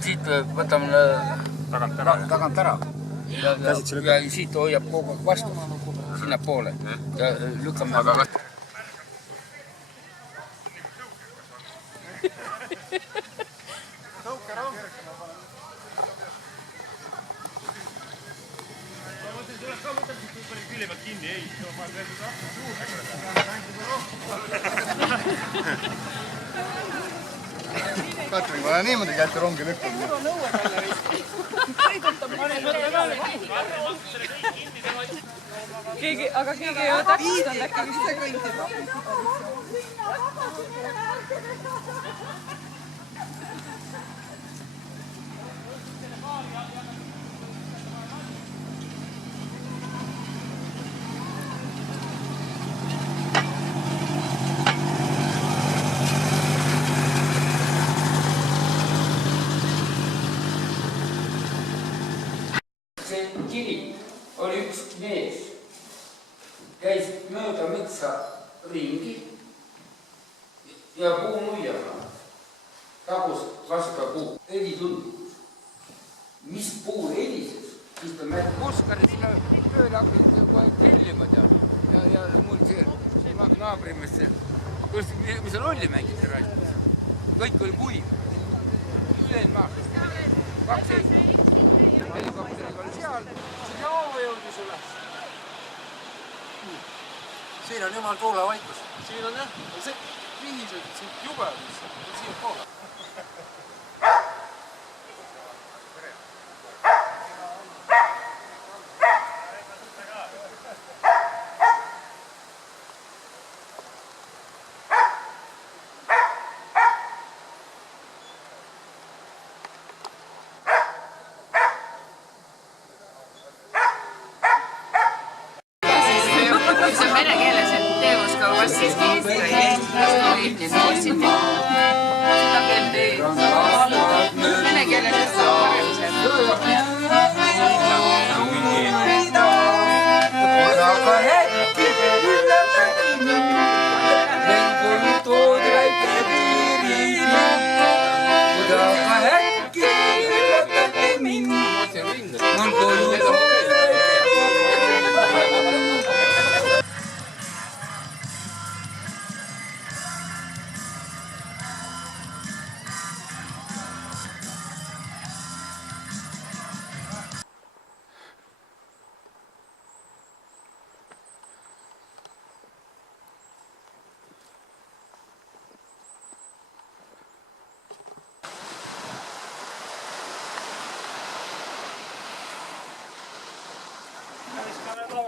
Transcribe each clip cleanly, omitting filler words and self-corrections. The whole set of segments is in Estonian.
Siit võtame tagant ära ja siit hoiab kogu aeg vastu sinna poole ja lükkame. Katrin, ma niimoodi käite rongi lükkama. Aga keegi ei ole täpsustanud äkki ise kõntida. Kiri oli üks mees, käis mööda metsa ringi ja puunuiaga tagus vaska puu. Heli tundus. Mis puu helises, siis ta märk Oskari sinna tööle hakkasid kogu aeg tellima ja mul see naabrimees see, mis seal olli mängiti raiskis. Kõik oli kuiv. Ülen maast. 2 Eesti. Helikopteriga oli seal. Siin jooma jõudis üles. Siin on jumal tuulevaikus. Siin on jah. See vihised, siin jubedus. Siin poole. See on vene keeles, et teos ka vassiski Eesti või Eesti seda keelt ei vene keeles, et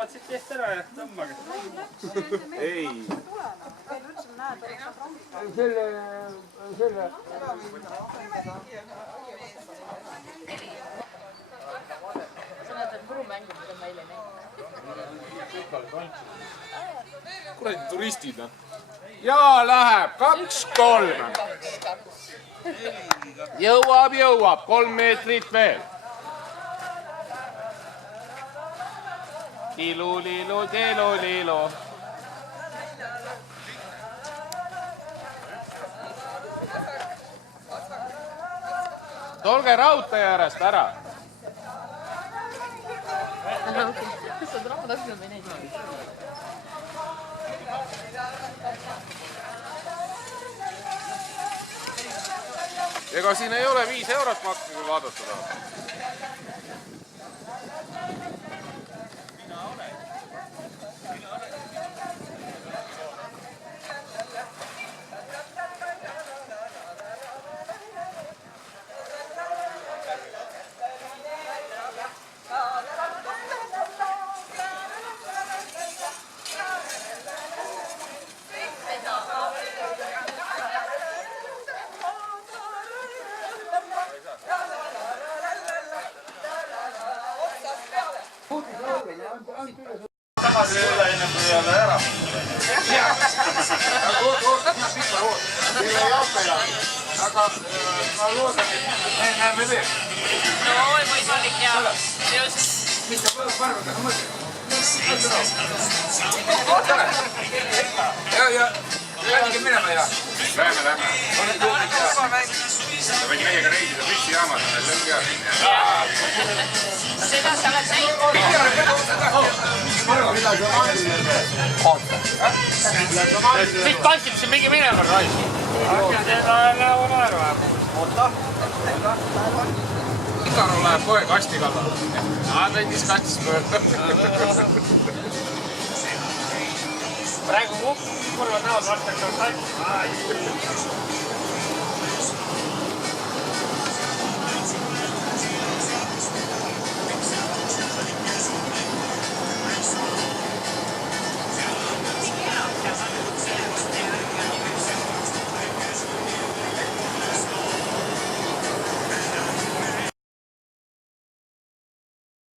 saab siit teest ära ja tõmmage. Ei. Selle... Sa näed, et purumängu, mida ma eile näinud. Kuradi turistid on. Ja läheb 2-3. Jõuab, 3 meetrit veel. Lilu, lilu, lilu, lilu. Tolge raudtee äärest ära. Sa rahva taksime või neid? Ega siin ei ole 5 eurot maksta, kui vaadata tahab. Tagasi üle enne kui jälle ära. Aga ma loodan, et me näeme veel. No võimalik ja just. Mis sa parvada, ma mõtlen. Ja räägige minema ja. Lähme. Sa võid meiega reisida püssijaamad, see on hea siin. Seda sa oled näinud. Mis tantsid siin mingi minema raisk? Ikaru läheb kohe kasti kallal. Kõndis katsis mööda. Praegu kurvad näod lastakse on katsis.